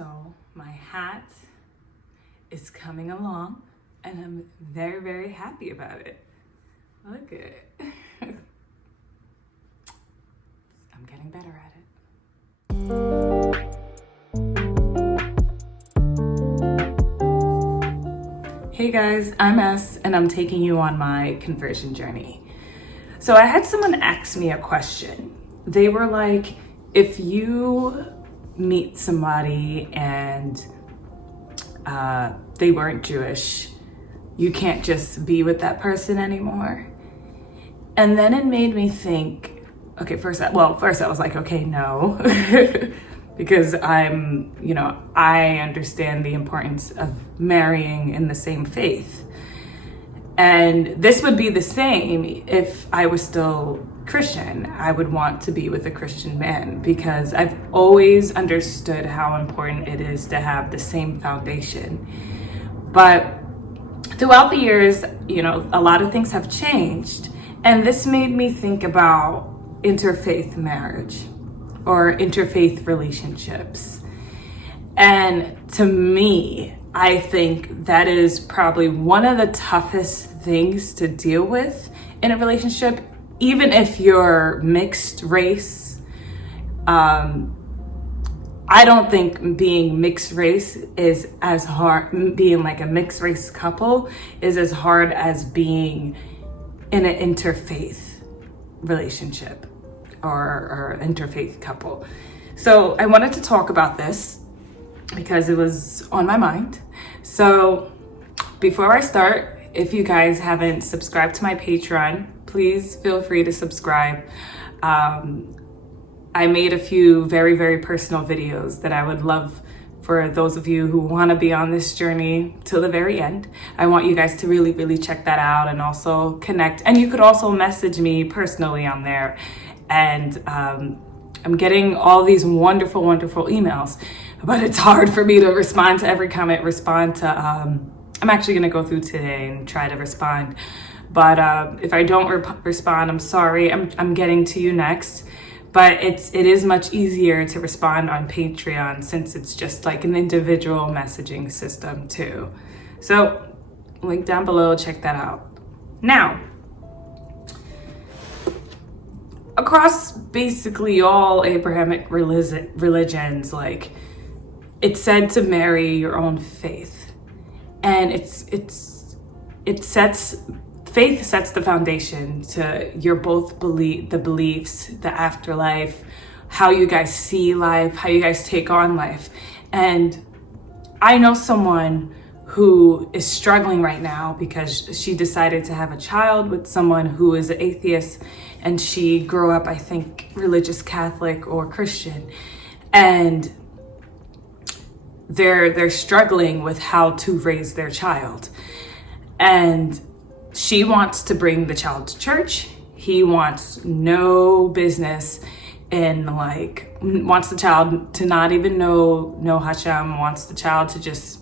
So my hat is coming along and I'm very, very happy about it. Look at it. I'm getting better at it. Hey guys, I'm S and I'm taking you on my conversion journey. So I had someone ask me a question. They were like, if you meet somebody and they weren't Jewish, you can't just be with that person anymore. And then it made me think, okay, first I was like, okay, no, because I understand the importance of marrying in the same faith. And this would be the same if I was still Christian. I would want to be with a Christian man because I've always understood how important it is to have the same foundation. But throughout the years, a lot of things have changed. And this made me think about interfaith marriage or interfaith relationships. And to me, I think that is probably one of the toughest things to deal with in a relationship, even if you're mixed race. I don't think being mixed race is as hard, being like a mixed race couple is as hard as being in an interfaith relationship or interfaith couple. So I wanted to talk about this because it was on my mind. So before I start, if you guys haven't subscribed to my Patreon, please feel free to subscribe. I made a few very, very personal videos that I would love for those of you who want to be on this journey till the very end. I want you guys to really, really check that out and also connect. And you could also message me personally on there. And I'm getting all these wonderful, wonderful emails, but it's hard for me to respond to every comment, I'm actually going to go through today and try to respond. But if I don't respond, I'm sorry. I'm getting to you next. But it is much easier to respond on Patreon since it's just like an individual messaging system too. So link down below, check that out. Now, across basically all Abrahamic religions, like it's said to marry your own faith. And faith sets the foundation to your both the beliefs, the afterlife, how you guys see life, how you guys take on life. And I know someone who is struggling right now because she decided to have a child with someone who is an atheist, and she grew up, I think, religious Catholic or Christian. And they're struggling with how to raise their child. And she wants to bring the child to church. He wants no business in wants the child to not even know HaShem, wants the child to just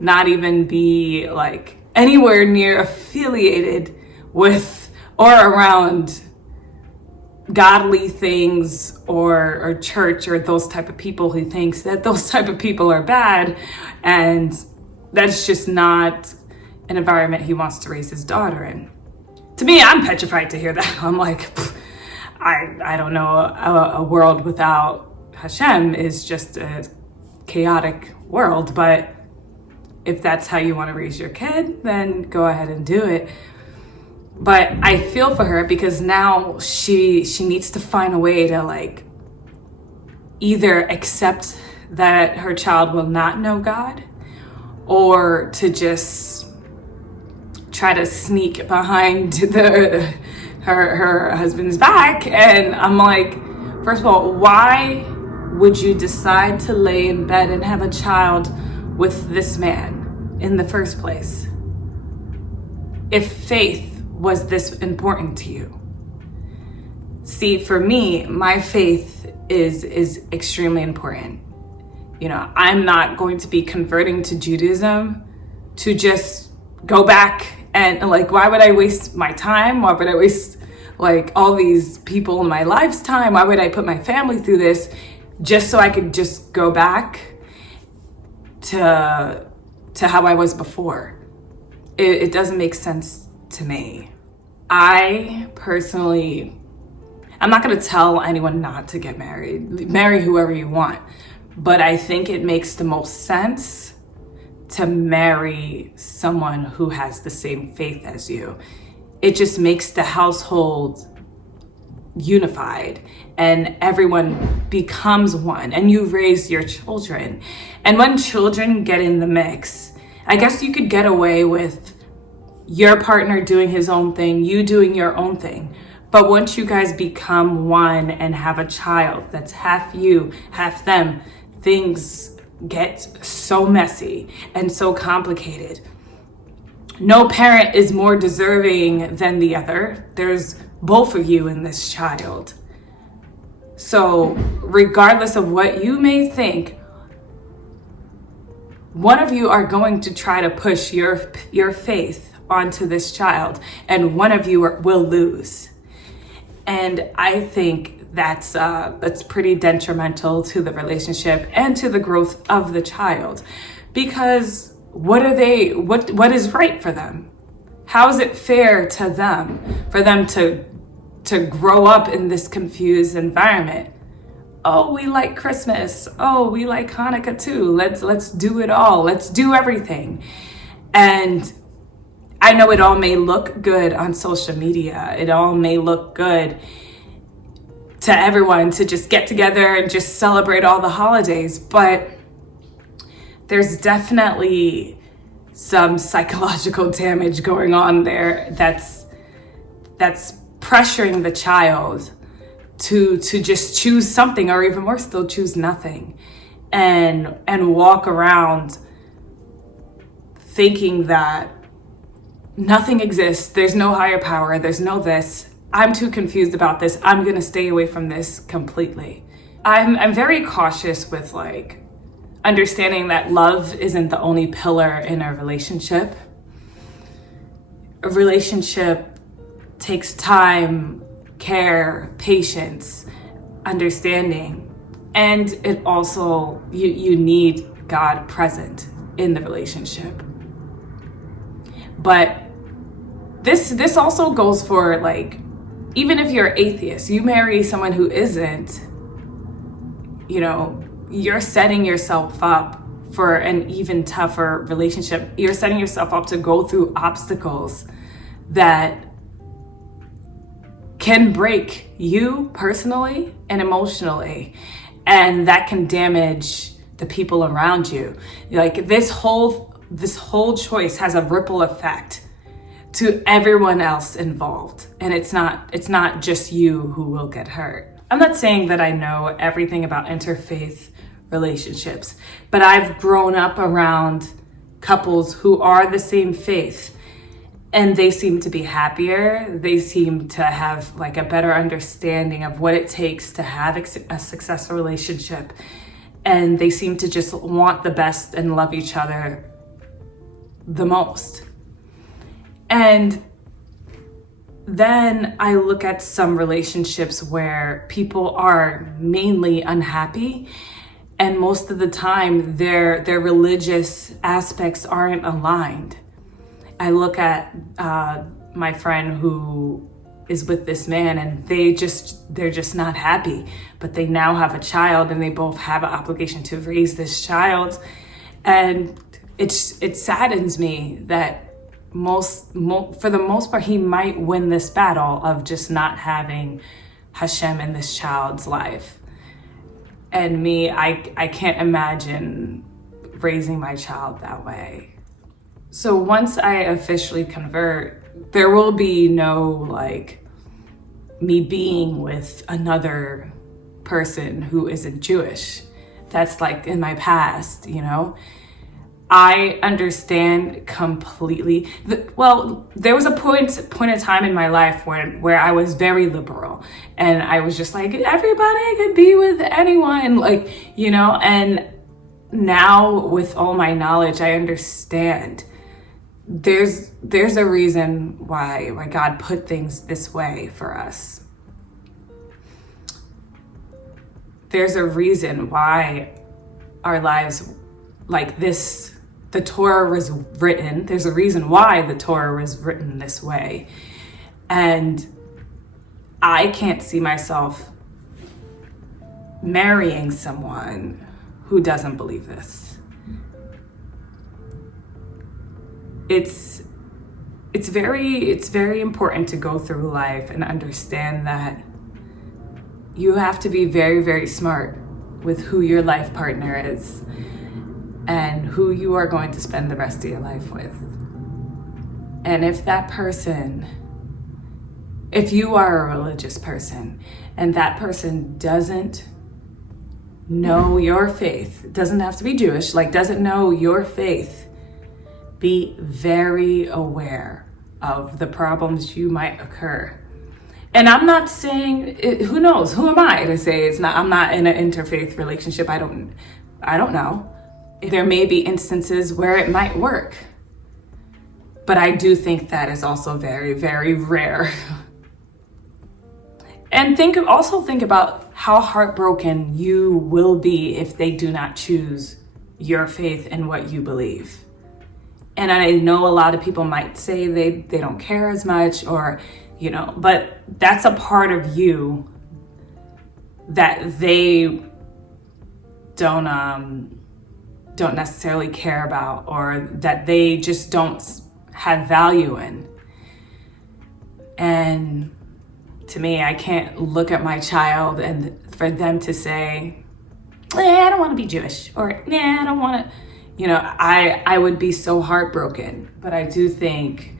not even be like anywhere near affiliated with or around godly things or church or those type of people. Who thinks that those type of people are bad, and that's just not an environment he wants to raise his daughter in. To me, I'm petrified to hear that. I'm like, I don't know, a world without HaShem is just a chaotic world. But if that's how you want to raise your kid, then go ahead and do it. But I feel for her because now she needs to find a way to either accept that her child will not know God, or to just try to sneak behind her husband's back. And I'm like, first of all, why would you decide to lay in bed and have a child with this man in the first place if faith was this important to you? See, for me, my faith is extremely important. I'm not going to be converting to Judaism to just go back and why would I waste my time? Why would I waste all these people in my life's time? Why would I put my family through this just so I could just go back to how I was before. It doesn't make sense to me. I personally, I'm not going to tell anyone not to get married. Marry whoever you want. But I think it makes the most sense to marry someone who has the same faith as you. It just makes the household unified and everyone becomes one, and you raise your children. And when children get in the mix, I guess you could get away with your partner doing his own thing, you doing your own thing. But once you guys become one and have a child that's half you, half them, things get so messy and so complicated. No parent is more deserving than the other. There's both of you in this child. So regardless of what you may think, one of you are going to try to push your faith onto this child, and one of you will lose. And I think that's pretty detrimental to the relationship and to the growth of the child, because what is right for them? How is it fair to them for them to grow up in this confused environment? Oh, we like Christmas. Oh, we like Hanukkah too. Let's do it all. Let's do everything. And I know it all may look good on social media. It all may look good to everyone to just get together and just celebrate all the holidays, but there's definitely some psychological damage going on there that's pressuring the child to just choose something, or even worse, they'll choose nothing and walk around thinking that nothing exists, there's no higher power, there's no this, I'm too confused about this, I'm gonna stay away from this completely. I'm very cautious with like understanding that love isn't the only pillar in a relationship. A relationship takes time, care, patience, understanding, and it also, you need God present in the relationship. But this also goes for, like, even if you're atheist, you marry someone who isn't, you know, you're setting yourself up for an even tougher relationship. You're setting yourself up to go through obstacles that can break you personally and emotionally, and that can damage the people around you. Like, this whole choice has a ripple effect to everyone else involved, and it's not just you who will get hurt. I'm not saying that I know everything about interfaith relationships, but I've grown up around couples who are the same faith, and they seem to be happier. They seem to have like a better understanding of what it takes to have a successful relationship, and they seem to just want the best and love each other the most. And then I look at some relationships where people are mainly unhappy, and most of the time their religious aspects aren't aligned. I look at my friend who is with this man, and they're just not happy, but they now have a child, and they both have an obligation to raise this child. And it saddens me that for the most part, he might win this battle of just not having HaShem in this child's life. And me, I can't imagine raising my child that way. So once I officially convert, there will be no like me being with another person who isn't Jewish. That's like in my past, you know? I understand completely. Well, there was a point in time in my life where I was very liberal, and I was just like, everybody could be with anyone, like, you know. And now with all my knowledge, I understand there's a reason why God put things this way for us. There's a reason why our lives like this, the Torah was written. There's a reason why the Torah was written this way. And I can't see myself marrying someone who doesn't believe this. It's very important to go through life and understand that you have to be very, very smart with who your life partner is and who you are going to spend the rest of your life with. And if that person, if you are a religious person and that person doesn't know your faith, it doesn't have to be Jewish, like doesn't know your faith, be very aware of the problems you might occur. And I'm not saying, who knows, who am I to say it's not, I'm not in an interfaith relationship. I don't know. There may be instances where it might work, but I do think that is also very, very rare. And also think about how heartbroken you will be if they do not choose your faith and what you believe. And I know a lot of people might say they don't care as much, or, you know, but that's a part of you that they don't necessarily care about, or that they just don't have value in. And to me, I can't look at my child and for them to say, I don't want to be Jewish, or I don't want to, you know, I would be so heartbroken. But I do think,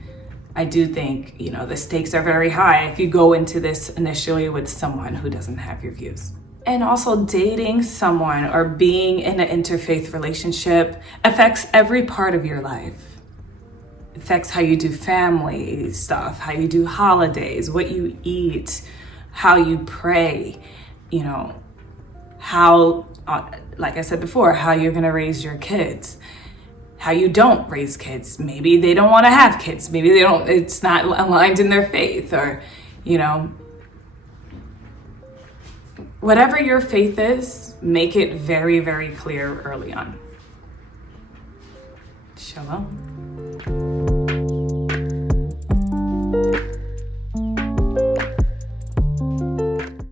you know, the stakes are very high if you go into this initially with someone who doesn't have your views. And also dating someone or being in an interfaith relationship affects every part of your life. It affects how you do family stuff, how you do holidays, what you eat, how you pray, you know, how, like I said before, how you're going to raise your kids, how you don't raise kids. Maybe they don't want to have kids. Maybe it's not aligned in their faith, or, you know, whatever your faith is, make it very, very clear early on. Shalom.